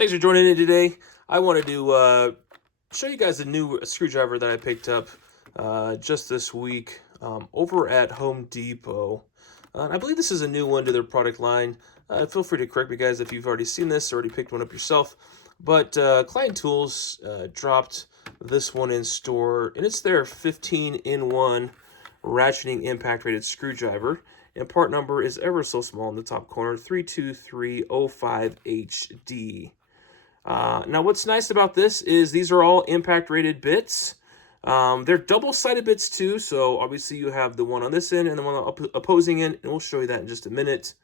Thanks for joining in today. I wanted to show you guys a new screwdriver that I picked up just this week over at Home Depot. And I believe this is a new one to their product line. Feel free to correct me, guys, if you've already seen this or already picked one up yourself. But Klein Tools dropped this one in store, and it's their 15-in-1 ratcheting impact-rated screwdriver. And part number is ever so small in the top corner, 32305HD. Now, what's nice about this is these are all impact-rated bits. They're double-sided bits too, so obviously you have the one on this end and the one on the opposing end, and we'll show you that in just a minute.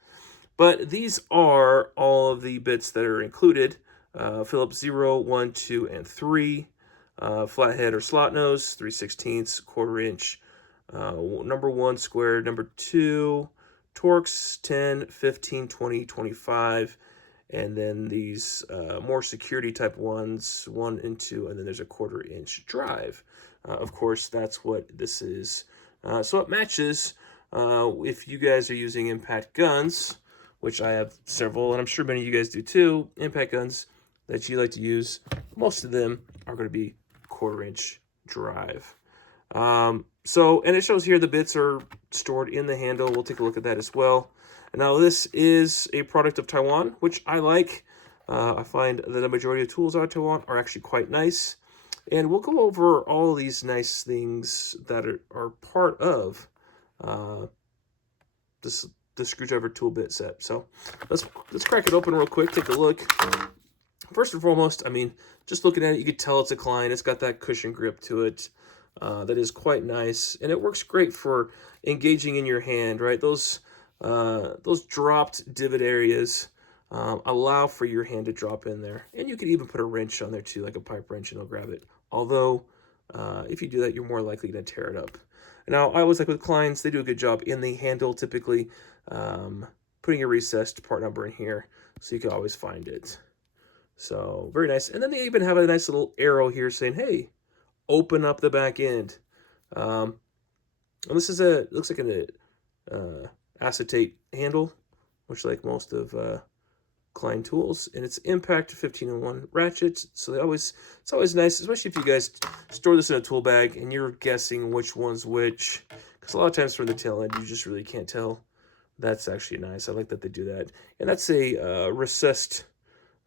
But these are all of the bits that are included. Phillips 0, 1, 2, and 3. Flathead or slot nose, 3/16, quarter-inch. Number 1 square, number 2, Torx 10, 15, 20, 25. And then these more security type ones, 1 and 2, and then there's a quarter-inch drive. Of course, that's what this is. So it matches if you guys are using impact guns, which I have several, and I'm sure many of you guys do too, impact guns that you like to use. Most of them are going to be quarter-inch drive. And it shows here the bits are stored in the handle. We'll take a look at that as well. Now, this is a product of Taiwan, which I like. I find that the majority of tools out of Taiwan are actually quite nice. And we'll go over all of these nice things that are part of the screwdriver tool bit set. So let's crack it open real quick, take a look. First and foremost, I mean, just looking at it, you can tell it's a Klein. It's got that cushion grip to it. That is quite nice, and it works great for engaging in your hand, right? Those dropped divot areas allow for your hand to drop in there, and you could even put a wrench on there too, like a pipe wrench, and it'll grab it. Although, if you do that, you're more likely to tear it up. Now, I always like with Kleins, they do a good job in the handle, typically putting a recessed part number in here, so you can always find it. So, very nice. And then they even have a nice little arrow here saying, hey, open up the back end. And this is looks like an acetate handle, which like most of Klein Tools, and it's impact 15-in-1 ratchet. So it's always nice, especially if you guys store this in a tool bag and you're guessing which one's which, because a lot of times from the tail end you just really can't tell. That's actually nice. I like that they do that. And that's a recessed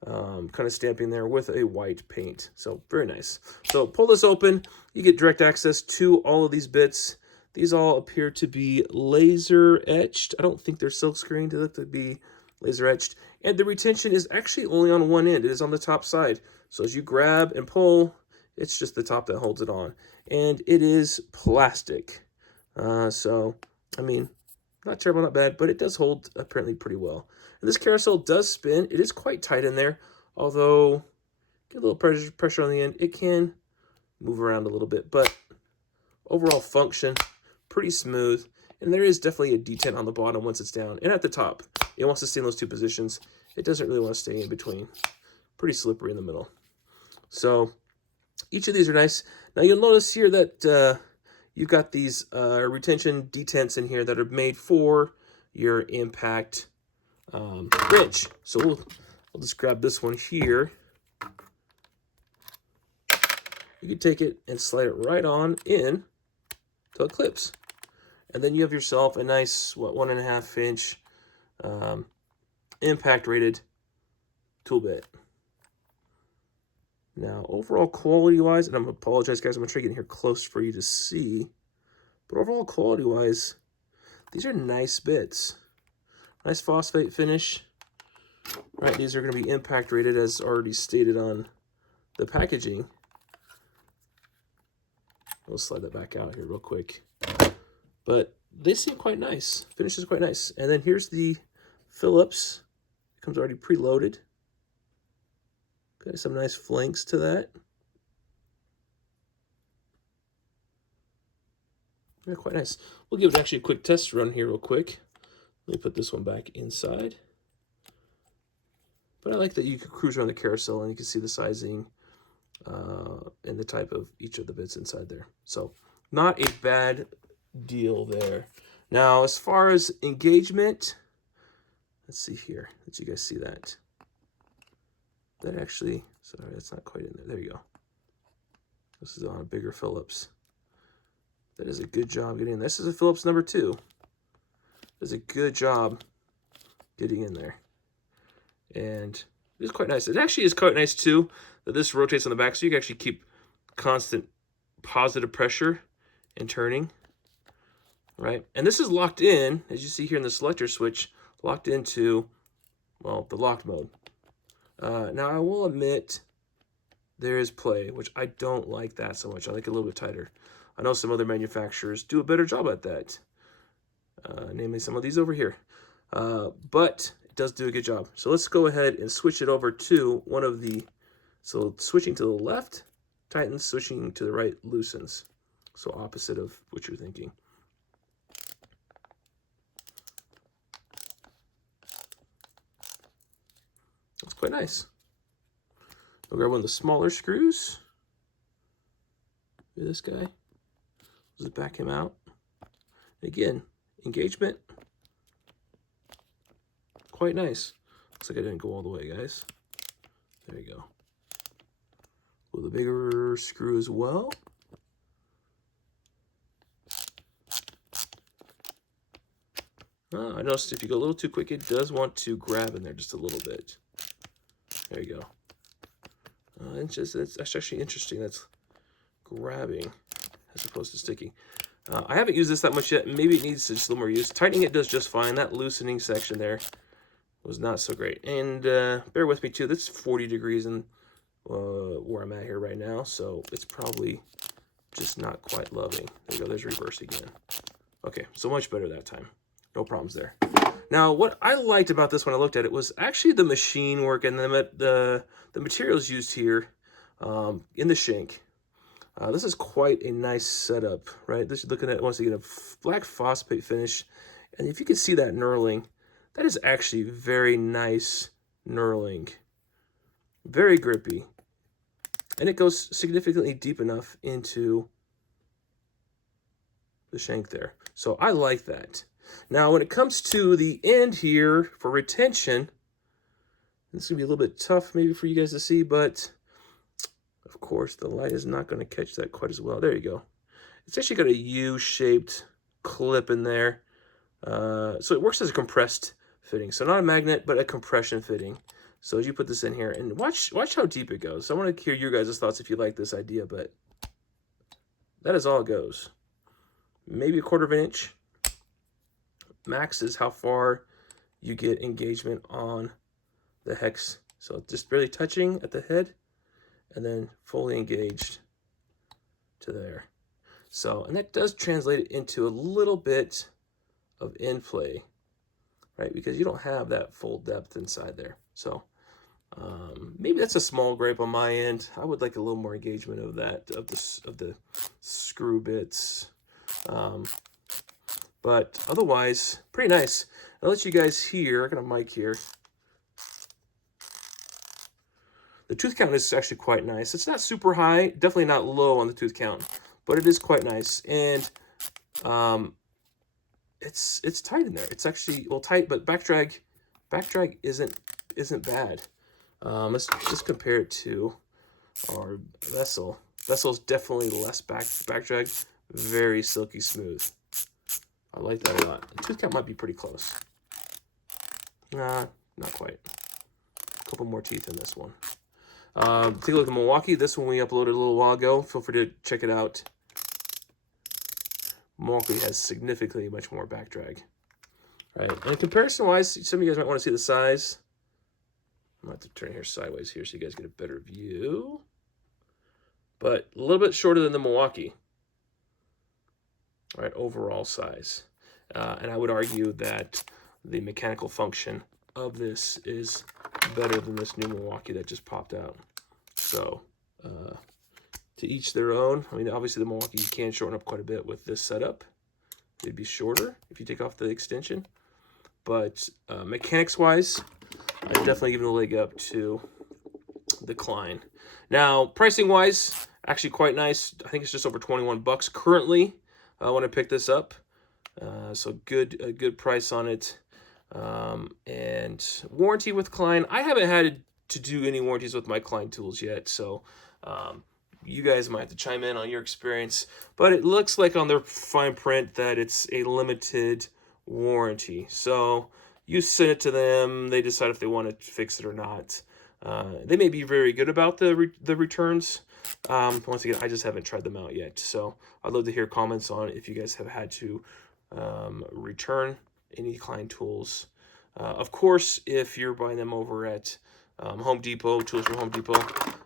kind of stamping there with a white paint. So very nice. So pull this open, you get direct access to all of these bits. These all appear to be laser etched. I don't think they're silk screened. They look to be laser etched. And the retention is actually only on one end. It is on the top side. So as you grab and pull, it's just the top that holds it on. And it is plastic. So, I mean, not terrible, not bad, but it does hold apparently pretty well. And this carousel does spin. It is quite tight in there, although get a little pressure on the end. It can move around a little bit, but overall function, pretty smooth. And there is definitely a detent on the bottom once it's down. And at the top, it wants to stay in those two positions. It doesn't really want to stay in between. Pretty slippery in the middle. So each of these are nice. Now you'll notice here that you've got these retention detents in here that are made for your impact wrench. So we'll just grab this one here. You can take it and slide it right on in till it clips. And then you have yourself a nice, 1.5 inch impact rated tool bit. Now, overall quality-wise, and I'm going to apologize, guys, I'm going to try to get in here close for you to see. But overall quality-wise, these are nice bits. Nice phosphate finish. Right, these are going to be impact rated as already stated on the packaging. We'll slide that back out here real quick. But they seem quite nice. Finish is quite nice. And then here's the Phillips. It comes already preloaded. Got some nice flanks to that. Yeah, quite nice. We'll give it actually a quick test run here real quick. Let me put this one back inside. But I like that you can cruise around the carousel and you can see the sizing and the type of each of the bits inside there. So not a bad deal there. Now, as far as engagement, let's see here. Let you guys see that. That actually, sorry, that's not quite in there. There you go. This is on a bigger Phillips. That is a good job getting in. This is a Phillips number 2. Does a good job getting in there. And it's quite nice. It actually is quite nice too that this rotates on the back, so you can actually keep constant positive pressure and turning, right? And this is locked in, as you see here in the selector switch, locked into, well, the locked mode. Now I will admit there is play, which I don't like that so much. I like it a little bit tighter. I know some other manufacturers do a better job at that. Namely some of these over here. But it does do a good job. So let's go ahead and switch it over to one of the, so switching to the left, tightens, switching to the right, loosens. So opposite of what you're thinking. That's quite nice. We'll grab one of the smaller screws. Look at this guy. Just back him out. Again, engagement. Quite nice. Looks like I didn't go all the way, guys. There you go. With a bigger screw as well. I noticed if you go a little too quick, it does want to grab in there just a little bit. There you go. That's actually interesting. That's grabbing as opposed to sticking. I haven't used this that much yet. Maybe it needs just a little more use. Tightening it does just fine. That loosening section there was not so great. And bear with me too. That's 40 degrees in where I'm at here right now, so it's probably just not quite loving. There you go. There's reverse again. Okay, so much better that time. No problems there. Now, what I liked about this when I looked at it was actually the machine work and the materials used here in the shank. This is quite a nice setup, right? This is looking at, once again, a black phosphate finish. And if you can see that knurling, that is actually very nice knurling. Very grippy. And it goes significantly deep enough into the shank there. So I like that. Now, when it comes to the end here for retention, this is going to be a little bit tough maybe for you guys to see, but of course the light is not going to catch that quite as well. There you go. It's actually got a U-shaped clip in there. So it works as a compressed fitting. So not a magnet, but a compression fitting. So as you put this in here, and watch how deep it goes. So I want to hear your guys' thoughts if you like this idea, but that is all it goes. Maybe a 1/4 inch. Max is how far you get engagement on the hex. So just barely touching at the head and then fully engaged to there. So, and that does translate it into a little bit of in play, right? Because you don't have that full depth inside there. So maybe that's a small gripe on my end. I would like a little more engagement of that, of the screw bits. But otherwise, pretty nice. I'll let you guys hear. I got a mic here. The tooth count is actually quite nice. It's not super high, definitely not low on the tooth count, but it is quite nice. And it's tight in there. It's actually, well, tight, but back drag isn't bad. Let's just compare it to our vessel. Vessel is definitely less back drag, very silky smooth. I like that a lot. The tooth count might be pretty close. Nah, not quite. A couple more teeth in this one. Take a look at Milwaukee. This one we uploaded a little while ago. Feel free to check it out. Milwaukee has significantly much more back drag. Right. And comparison-wise, some of you guys might want to see the size. I'm going to have to turn here sideways here so you guys get a better view. But a little bit shorter than the Milwaukee. Right, overall size. And I would argue that the mechanical function of this is better than this new Milwaukee that just popped out. So, to each their own. I mean, obviously the Milwaukee you can shorten up quite a bit with this setup. It'd be shorter if you take off the extension. But mechanics-wise, I'm definitely giving a leg up to the Klein. Now, pricing-wise, actually quite nice. I think it's just over 21 bucks currently. When I picked this up, so a good price on it, and warranty with Klein. I haven't had to do any warranties with my Klein Tools yet, so you guys might have to chime in on your experience. But it looks like on their fine print that it's a limited warranty. So you send it to them, they decide if they want to fix it or not. They may be very good about the returns. Once again, I just haven't tried them out yet. So I'd love to hear comments on if you guys have had to return any Klein Tools. Of course, if you're buying them over at Home Depot, Tools from Home Depot,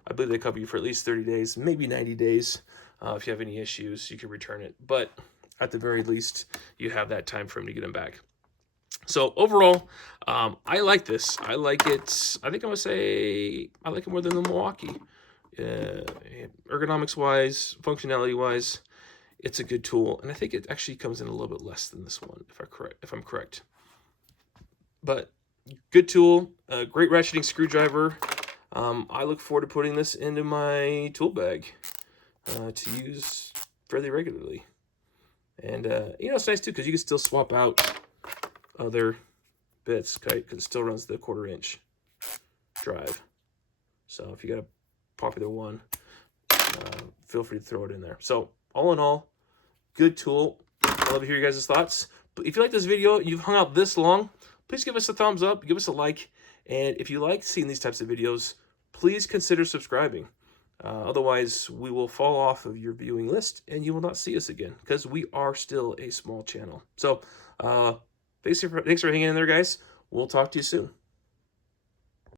I believe they cover you for at least 30 days, maybe 90 days. If you have any issues, you can return it. But at the very least, you have that time frame to get them back. So overall, I like this. I like it. I think I'm going to say I like it more than the Milwaukee. Ergonomics-wise, functionality-wise, it's a good tool. And I think it actually comes in a little bit less than this one, if I'm correct. But good tool, great ratcheting screwdriver. I look forward to putting this into my tool bag to use fairly regularly. And, you know, it's nice, too, because you can still swap out other bits, okay, because it still runs the 1/4 inch drive. So if you got a popular one, feel free to throw it in there. So all in all, good tool. I'd love to hear you guys' thoughts. But if you like this video, you've hung out this long, please give us a thumbs up, give us a like, and if you like seeing these types of videos, please consider subscribing. Otherwise, we will fall off of your viewing list, and you will not see us again, because we are still a small channel. So, thanks for hanging in there, guys. We'll talk to you soon.